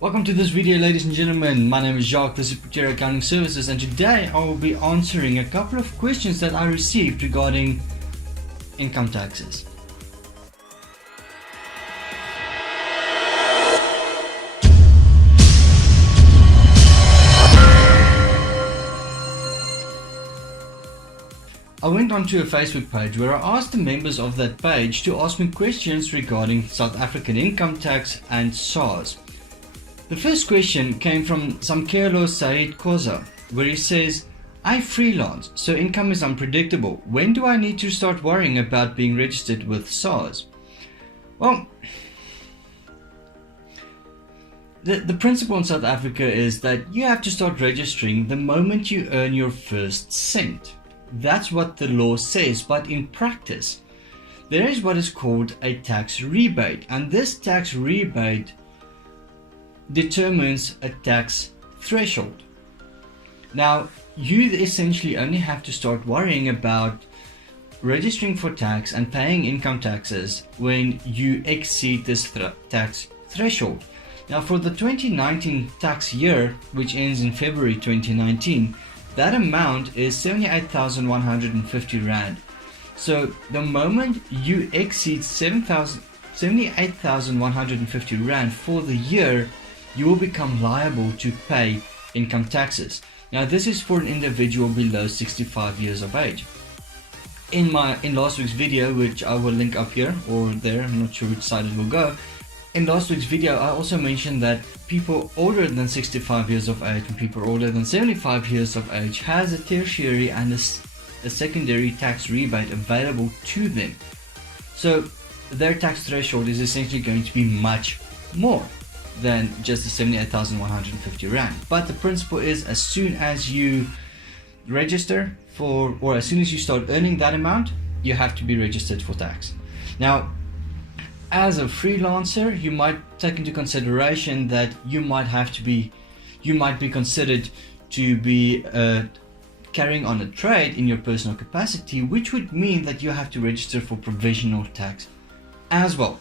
Welcome to this video, ladies and gentlemen. My name is Jacques, this is Practitioner Accounting Services, and today I will be answering a couple of questions that I received regarding income taxes. I went onto a Facebook page where I asked the members of that page to ask me questions regarding South African income tax and SARS. The first question came from some Kerlo Said Koza, where he says, I freelance, so income is unpredictable. When do I need to start worrying about being registered with SARS? Well, the principle in South Africa is that you have to start registering the moment you earn your first cent. That's what the law says, but in practice, there is what is called a tax rebate, and this tax rebate determines a tax threshold. Now, you essentially only have to start worrying about registering for tax and paying income taxes when you exceed this tax threshold. Now, for the 2019 tax year, which ends in February 2019, that amount is 78,150 Rand. So the moment you exceed 78,150 Rand for the year, you will become liable to pay income taxes. Now, this is for an individual below 65 years of age. In last week's video, which I will link up here or there, I'm not sure which side it will go. In last week's video, I also mentioned that people older than 65 years of age and people older than 75 years of age has a tertiary and a secondary tax rebate available to them. So their tax threshold is essentially going to be much more than just the 78,150 Rand. But the principle is, as soon as you register for, or as soon as you start earning that amount, you have to be registered for tax. Now, as a freelancer, you might take into consideration that you might be considered to be carrying on a trade in your personal capacity, which would mean that you have to register for provisional tax as well.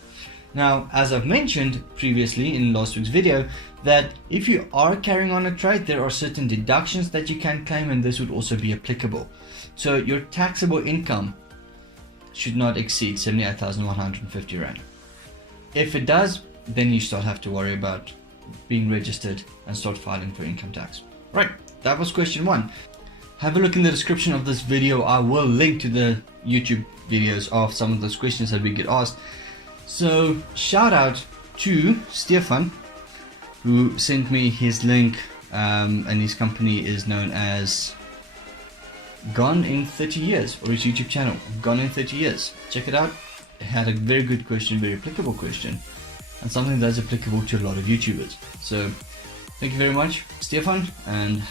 Now, as I've mentioned previously in last week's video, that if you are carrying on a trade, there are certain deductions that you can claim, and this would also be applicable. So your taxable income should not exceed 78,150 Rand. If it does, then you start have to worry about being registered and start filing for income tax. Right, that was question one. Have a look in the description of this video. I will link to the YouTube videos of some of those questions that we get asked. So shout out to Stefan, who sent me his link, and his company is known as Gone in 30 Years, or his YouTube channel, Gone in 30 Years. Check it out. It had a very good question, very applicable question, and something that's applicable to a lot of YouTubers. So thank you very much, Stefan, and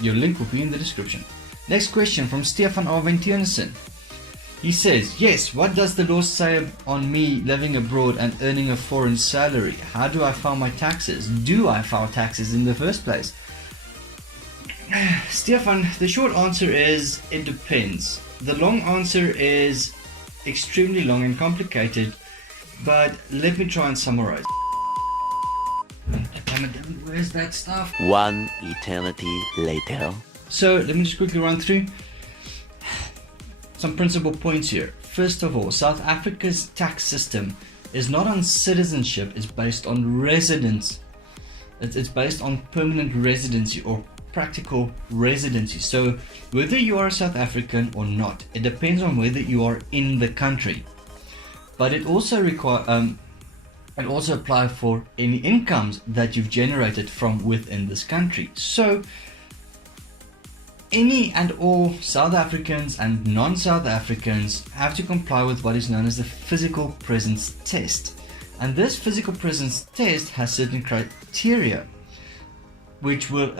your link will be in the description. Next question from Stefan Arventiensen. He says, yes, what does the law say on me living abroad and earning a foreign salary? How do I file my taxes? Do I file taxes in the first place? Stefan, the short answer is it depends. The long answer is extremely long and complicated, but let me try and summarize. Where's that stuff? One eternity later. So let me just quickly run through some principal points here. First of all, South Africa's tax system is not on citizenship, it's based on residence. It's based on permanent residency or practical residency. So whether you are a South African or not, it depends on whether you are in the country. But it also applies for any incomes that you've generated from within this country. So any and all South Africans and non-South Africans have to comply with what is known as the physical presence test. And this physical presence test has certain criteria which will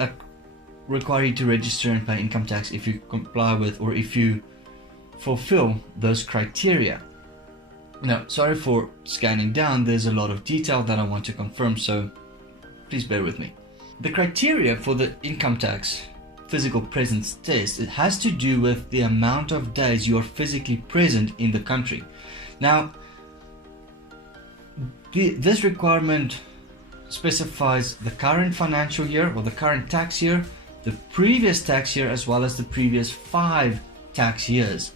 require you to register and pay income tax if you comply with, or if you fulfill those criteria. Now, sorry for scanning down, there's a lot of detail that I want to confirm, so please bear with me. The criteria for the income tax physical presence test, it has to do with the amount of days you are physically present in the country. Now, this requirement specifies the current financial year or the current tax year, the previous tax year, as well as the previous 5 tax years.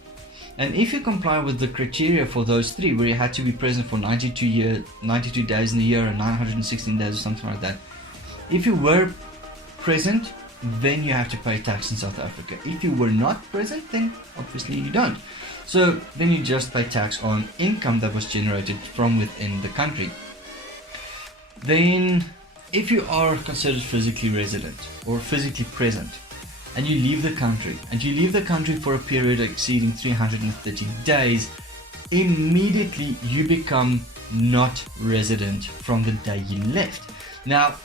And if you comply with the criteria for those 3, where you had to be present for 92 days in the year and 916 days or something like that, if you were present, then you have to pay tax in South Africa. If you were not present, then obviously you don't. So then you just pay tax on income that was generated from within the country. Then if you are considered physically resident or physically present, and you leave the country for a period exceeding 330 days, immediately you become not resident from the day you left. Now,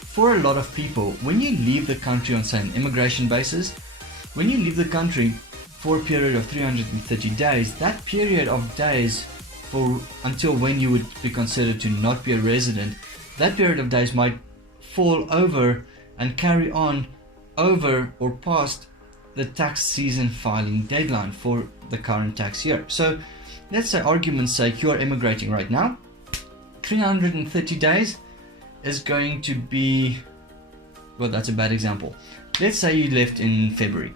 for a lot of people, when you leave the country on, say, an immigration basis, when you leave the country for a period of 330 days, that period of days until when you would be considered to not be a resident, that period of days might fall over and carry on over or past the tax season filing deadline for the current tax year. So let's say, argument's sake, you are immigrating right now. 330 days is going to be, well, that's a bad example. Let's say you left in February.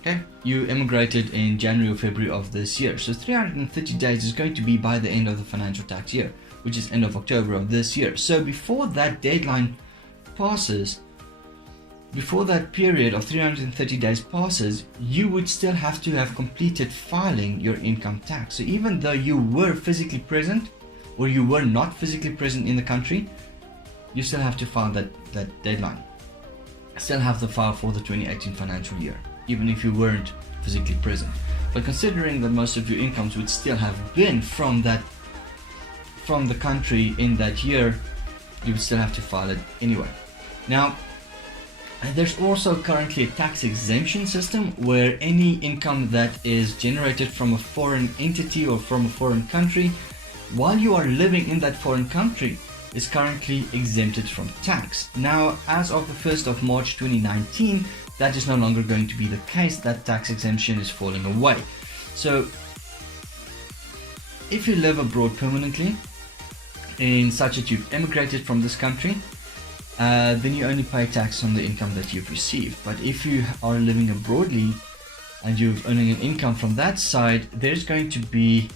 Okay, you immigrated in January or February of this year. So 330 days is going to be by the end of the financial tax year, which is end of October of this year. So before that deadline passes, before that period of 330 days passes, you would still have to have completed filing your income tax. So even though you were physically present or you were not physically present in the country, you still have to file that deadline. Still have to file for the 2018 financial year, even if you weren't physically present. But considering that most of your incomes would still have been from the country in that year, you would still have to file it anyway. Now, there's also currently a tax exemption system where any income that is generated from a foreign entity or from a foreign country while you are living in that foreign country is currently exempted from tax. Now, as of the 1st of March 2019, that is no longer going to be the case. That tax exemption is falling away. So if you live abroad permanently, in such that you've emigrated from this country, then you only pay tax on the income that you've received. But if you are living abroadly and you're earning an income from that side, there's going to be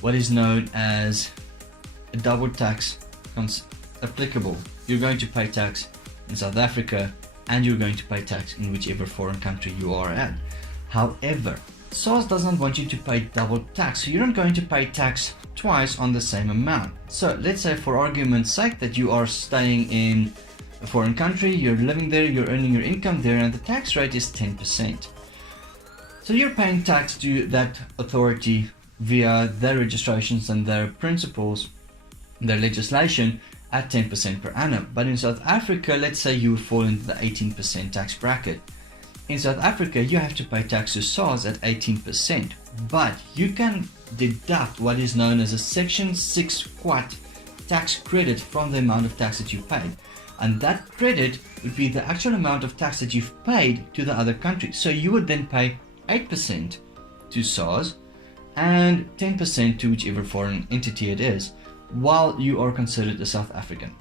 what is known as a double tax applicable. You're going to pay tax in South Africa and you're going to pay tax in whichever foreign country you are at. However, SARS doesn't want you to pay double tax, so you're not going to pay tax twice on the same amount. So let's say, for argument's sake, that you are staying in a foreign country, you're living there, you're earning your income there, and the tax rate is 10%. So you're paying tax to that authority via their registrations and their principles, their legislation, at 10% per annum. But in South Africa, let's say you fall into the 18% tax bracket. In South Africa, you have to pay tax to SARS at 18%, but you can deduct what is known as a Section 6 quat tax credit from the amount of tax that you paid. And that credit would be the actual amount of tax that you've paid to the other country. So you would then pay 8% to SARS and 10% to whichever foreign entity it is, while you are considered a South African.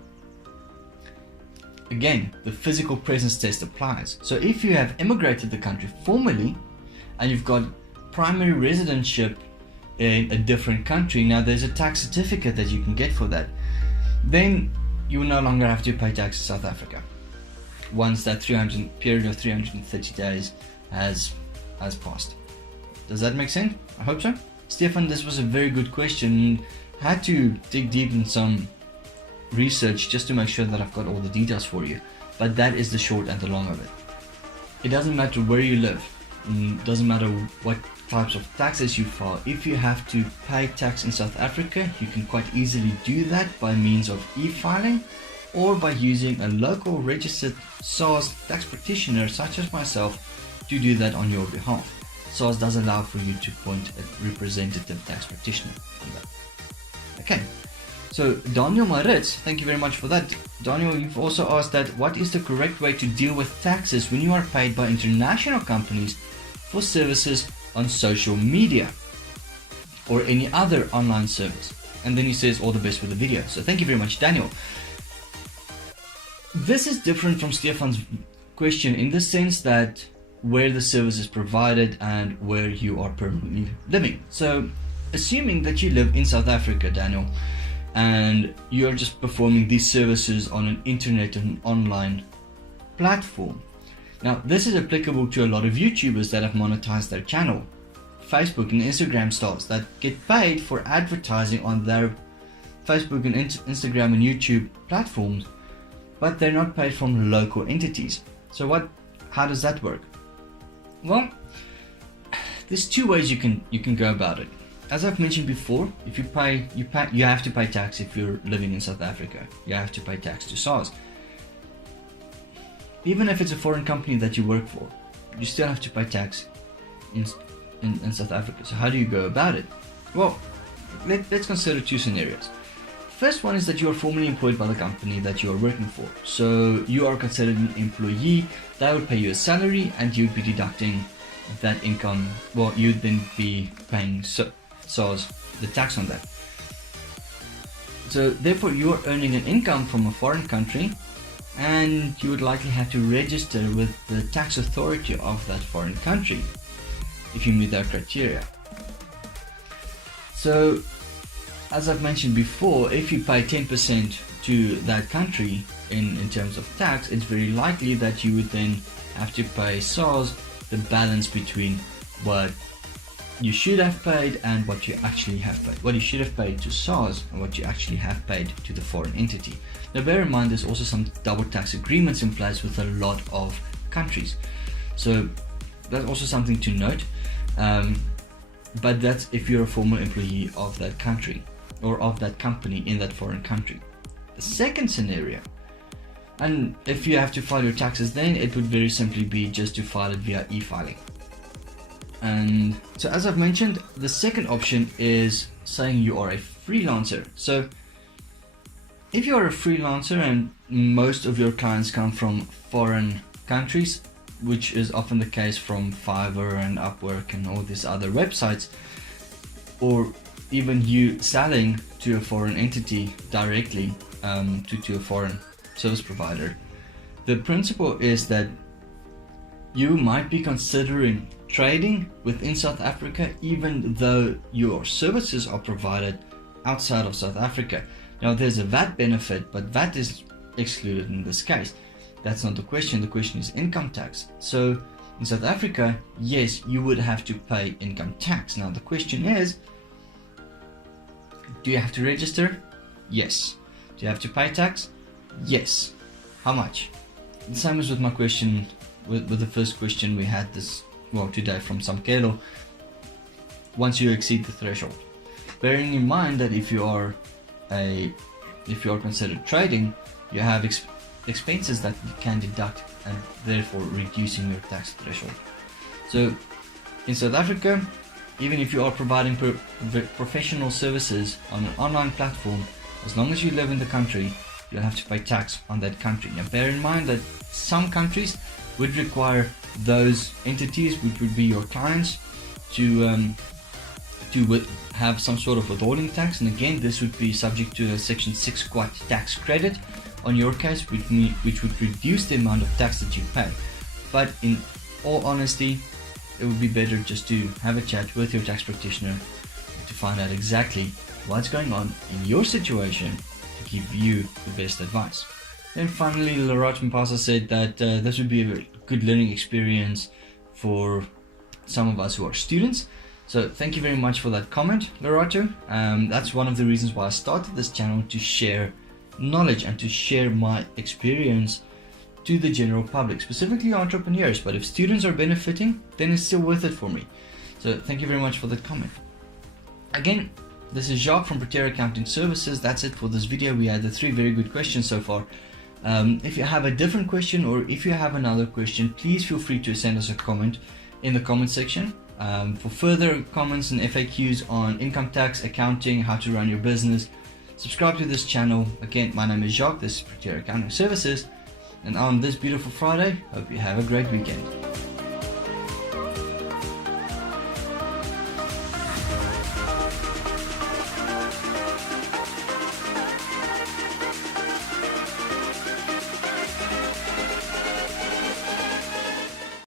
Again, the physical presence test applies. So if you have immigrated the country formally and you've got primary residentship in a different country, now there's a tax certificate that you can get for that, then you will no longer have to pay tax to South Africa once that period of 330 days has passed. Does that make sense? I hope so. Stefan, this was a very good question. I had to dig deep in some research just to make sure that I've got all the details for you, but that is the short and the long of it. It doesn't matter where you live, it doesn't matter what types of taxes you file. If you have to pay tax in South Africa, you can quite easily do that by means of e-filing or by using a local registered SARS tax practitioner such as myself to do that on your behalf. SARS does allow for you to appoint a representative tax practitioner on that. Okay, so Daniel Maritz, thank you very much for that. Daniel, you've also asked that what is the correct way to deal with taxes when you are paid by international companies for services on social media or any other online service. And then he says all the best for the video. So thank you very much, Daniel. This is different from Stefan's question in the sense that where the service is provided and where you are permanently living. So assuming that you live in South Africa, Daniel, and you're just performing these services on an internet and online platform. Now this is applicable to a lot of YouTubers that have monetized their channel, Facebook and Instagram stars that get paid for advertising on their Facebook and Instagram and YouTube platforms, but they're not paid from local entities. So how does that work? Well, there's two ways you can go about it. As I've mentioned before, if you have to pay tax if you're living in South Africa. You have to pay tax to SARS. Even if it's a foreign company that you work for, you still have to pay tax in South Africa. So how do you go about it? Well, let's consider two scenarios. First one is that you are formally employed by the company that you are working for. So you are considered an employee. That would pay you a salary and you'd be deducting that income. Well, you'd then be paying SARS, the tax on that. So therefore you are earning an income from a foreign country, and you would likely have to register with the tax authority of that foreign country if you meet that criteria. So as I've mentioned before, if you pay 10% to that country in terms of tax, it's very likely that you would then have to pay SARS the balance between what you should have paid and what you actually have paid. What you should have paid to SARS and what you actually have paid to the foreign entity. Now bear in mind there's also some double tax agreements in place with a lot of countries. So that's also something to note. But that's if you're a former employee of that country or of that company in that foreign country. The second scenario, and if you have to file your taxes, then it would very simply be just to file it via e-filing. And so as I've mentioned, the second option is saying you are a freelancer. So if you are a freelancer and most of your clients come from foreign countries, which is often the case from Fiverr and Upwork and all these other websites, or even you selling to a foreign entity directly to a foreign service provider, the principle is that you might be considering trading within South Africa even though your services are provided outside of South Africa. Now there's a VAT benefit, but VAT is excluded in this case. That's not the question. The question is income tax. So in South Africa, yes, you would have to pay income tax. Now the question is, do you have to register? Yes. Do you have to pay tax? Yes. How much? The same as with my question, with the first question we had today from Samkelo. Once you exceed the threshold, bearing in mind that if you are considered trading, you have expenses that you can deduct and therefore reducing your tax threshold. So in South Africa, even if you are providing professional services on an online platform, as long as you live in the country, you'll have to pay tax on that country. Now bear in mind that some countries would require those entities, which would be your clients, to have some sort of withholding tax, and again this would be subject to a Section 6 quat tax credit on your case, which would reduce the amount of tax that you pay. But in all honesty, it would be better just to have a chat with your tax practitioner to find out exactly what's going on in your situation to give you the best advice. Then finally, Larach Mpasa said that this would be a good learning experience for some of us who are students. So thank you very much for that comment, Larato. That's one of the reasons why I started this channel, to share knowledge and to share my experience to the general public, specifically entrepreneurs. But if students are benefiting, then it's still worth it for me. So thank you very much for that comment. Again, this is Jacques from Practitioner Accounting Services. That's it for this video. We had the 3 very good questions so far. If you have a different question, or if you have another question, please feel free to send us a comment in the comment section. For further comments and FAQs on income tax, accounting, how to run your business, subscribe to this channel. Again, my name is Jacques, this is Practitioner Accounting Services, and on this beautiful Friday, hope you have a great weekend.